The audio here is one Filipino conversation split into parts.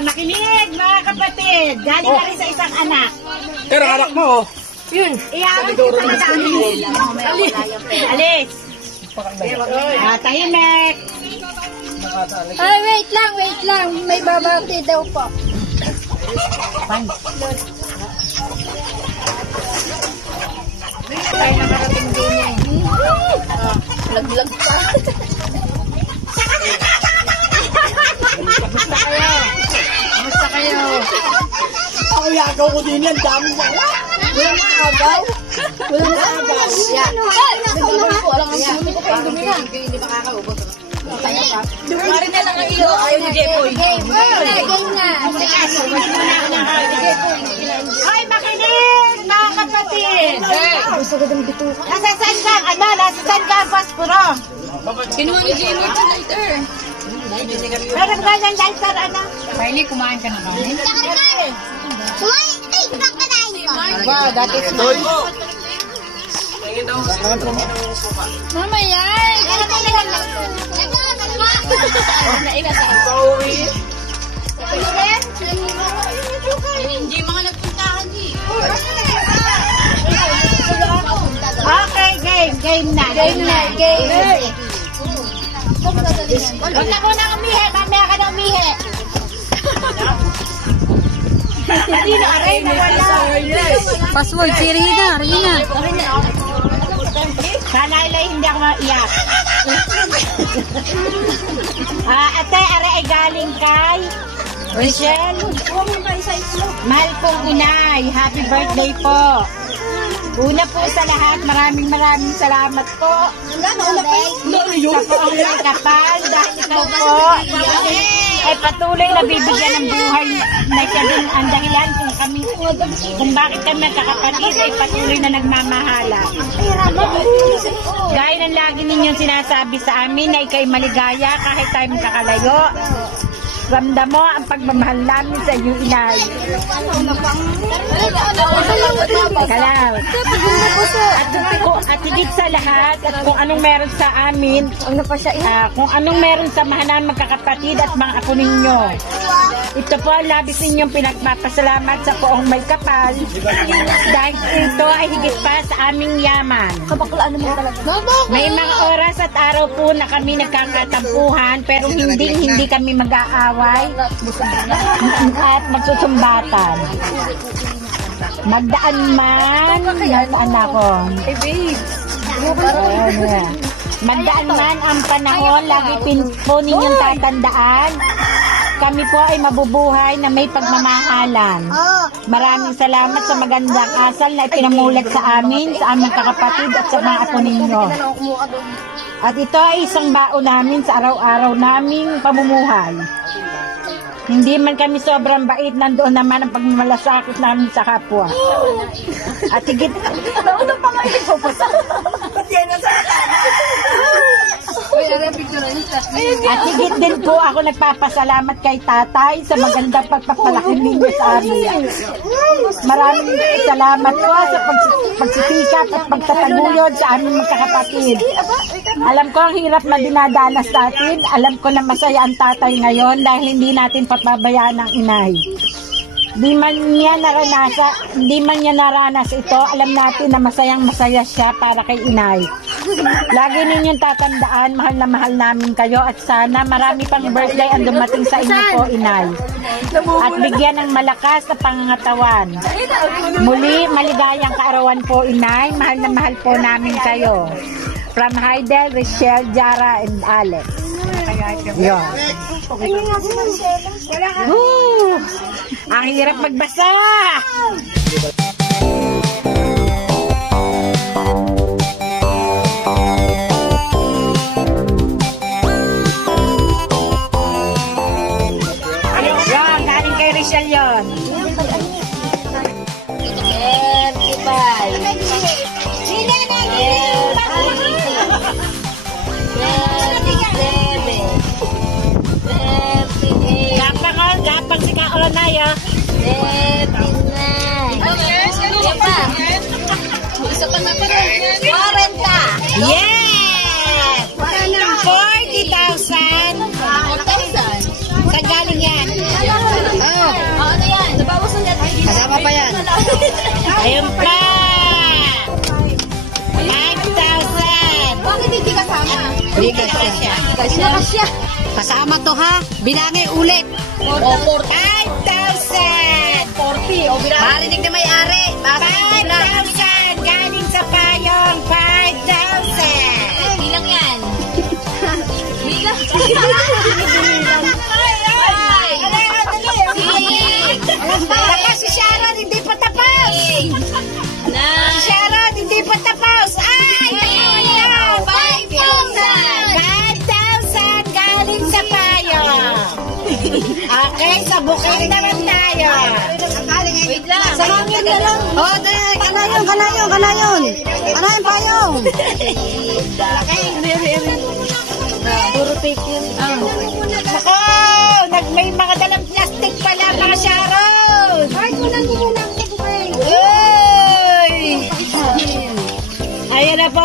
Makinig mga kapatid. Galing ka rin sa isang anak. Pero anak mo, yun. Iyaawit kita na alis. Alis. Tahimik. Ay, wait lang. May babati daw po. Ay, nakarating din eh. Laglag pa. Kamusta kayo? ako yagaw ko din yan, dami mo. Walang agaw. Walang agaw. Walang agaw. Hindi makakaubos. Pare na lang ang iyo. Ayaw ni Jepoy. Game na. Ay, makinig mga kapatid. Nasa saan ka? Nasa saan ka ang paspuro? Kinuha ni Jepoy ito lighter. Meron ka ng lighter, ano? Riley, kumain ka na ba? Aba, dati Toy mo. Mama, yan! Hindi mga nagpuntahan Okay, game na. Huwag na muna umihi, mamaya ka na umihi. Hindi na, aray na wala. Password, si Rina. Sana ilay hindi ako maiyak. Ate, aray ay galing kay Rachel. Mahal pong inay, happy birthday po. Una po sa lahat, maraming salamat po. Sa poong may kapal, dahil ikaw po ay patuloy na bibigyan ng buhay na siya din ang dahilan kung bakit kami magkakapatid ay patuloy na nagmamahala. Gaya ng lagi ninyong sinasabi sa amin na ikay maligaya kahit tayo magkakalayo. Ramdam mo ang pagmamahal namin sa iyo, inay. Kalaw. At higit sa lahat, at kung anong meron sa amin, kung anong meron sa mahanan magkakapatid at mga apo ninyo. Ito po ang labis ninyong pinagpapasalamat sa poong may kapal dahil ito ay higit pa sa aming yaman. May mga oras at araw po na kami nagkakatampuhan pero hindi kami mag-aaway at magsusumbatan. Magdaan man ang anak ko. Magdaan man ang panahon, lagi po ninyong tatandaan. Kami po ay mabubuhay na may pagmamahalan. Maraming salamat sa magandang asal na ipinamulat sa amin, sa aming kakapatid at sa mga apo ninyo. At ito ay isang baon namin sa araw-araw naming pamumuhay. Hindi man kami sobrang bait, nandoon naman ang pagmamalasakit namin sa kapwa. At higit... Nauna pa nga ito. Pati yan ang At higit din po ako nagpapasalamat kay tatay sa magandang pagpapalaki ninyo sa amin. Maraming salamat po sa pagsisikap at pagtataguyod sa aming magkakapatid. Alam ko ang hirap na dinadanas natin. Alam ko na masaya ang tatay ngayon dahil hindi natin papabayaan ang inay. Di man niya naranas ito, alam natin na masayang-masaya siya para kay inay. Lagi ninyong tatandaan, mahal na mahal namin kayo at sana marami pang birthday ang dumating sa inyo po, inay. At bigyan ng malakas na pangangatawan. Muli, maligayang kaarawan po, inay. Mahal na mahal po namin kayo. From Haidel, Richelle, Jara, and Alex. Yun. Ang hirap magbasa! Yan, galing kay Richelle yun. 35. Gapang si Kaola na ya. 39. Yan pa. Isa pa na pa rin. 40. Yes! 40,000. 40,000. Saan galing yan? Ano yan? Nabawasan yan. Kasama pa yan. Ayun pa! 5,000. Bakit hindi kasama? Hindi kasya. Kasya. Kasama to ha. Bilangin ulit. 5,000. 40. O Marinig na may-ari. 5,000. Galing sa payong. 5,000. bilang yan. Bilang. Baka si Sharon hindi pa tapos. Si Sharon hindi pa tapos. Ay! 5,000 galing sa payong. Okay, sa bukid naman tayo. Wait lang. Sa hangin na lang. Oh, kanayon. Kanayon payong. Puro fake yun. Nako! May mga dalang plastic pala mga Sharon. Uy! Ayan na po.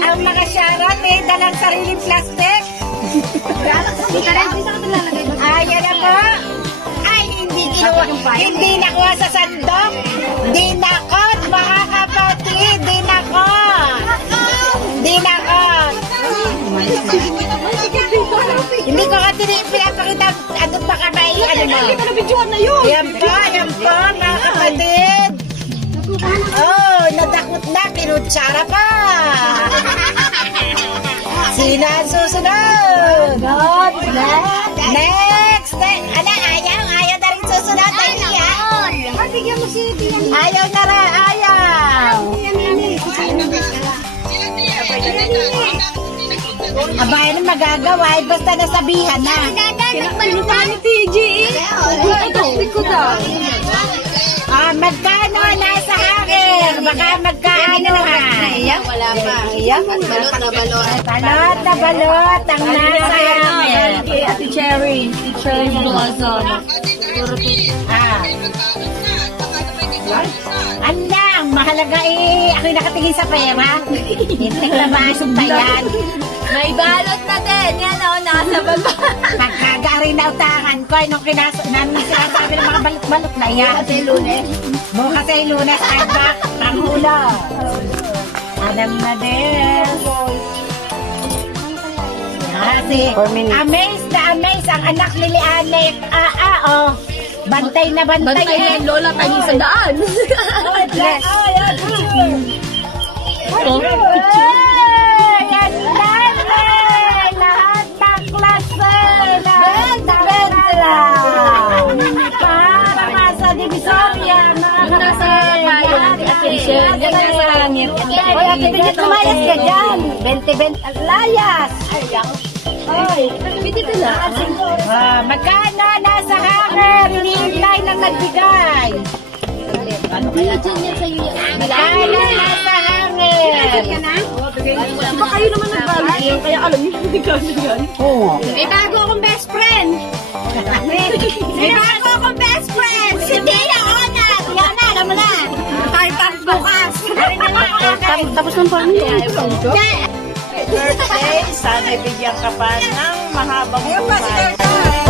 Ang mga Sharon may dalang sariling plastic. Ayan na po. Ay, hindi nakuha sa sandok. Di nakot, mga kapatid. Di nakot. Hindi ko ka pinapakita ano baka may ano mo. Yan po, mga kapatid. Oh, nadakot na, kinutsara pa. Sino ang susunod? Next. Ala, ayaw na rin susunod. Ayaw na rin, ayaw. Aba, ano magagawa? Basta nasabihan na. Pinuntahan ni TG Magkano nasa akin? Baka magkano ha? Wala pa. Balot na balot. Balot na balot ang nasa akin. Ate Cherry. Cherry Blossom. Andang, mahalaga ako'y nakatingin sa pera. Hindi na masok na yan. May balot na din. Yan o, nasa baba. Pagkagari na utangan ko, nung namin sinasabi ng mga balot-balot na yan. Bukas ay Lunes. Bukas ay Lunes, agak, panghulo. Adam na din. Kasi, amaze ang anak ni Liane. Bantay na bantay. Bantay yan, Lola, tayo sa daan. Yes. Lahat ng klase. Para nga sa Divisoria. Nasa payo. Ate Michelle. Yan nasa langit. Oy, ate Bidit, lumayas ka dyan. 20 layas. Pwede na. Magkano nasa hanger? Hinihintay ng nagbigay. Ano kaya dyan yan sa iyo? Magkano nasa hanger? Diba kayo naman nag-value? Kaya alam niyo, hindi kami yan. Oo. May bago akong best friend. May bago akong best friend. Si Tia Ona. Yan na, alam mo na. Tayo pa bukas. Tapos ng paano? Birthday, sana bigyan ka pa ng mahabang buhay.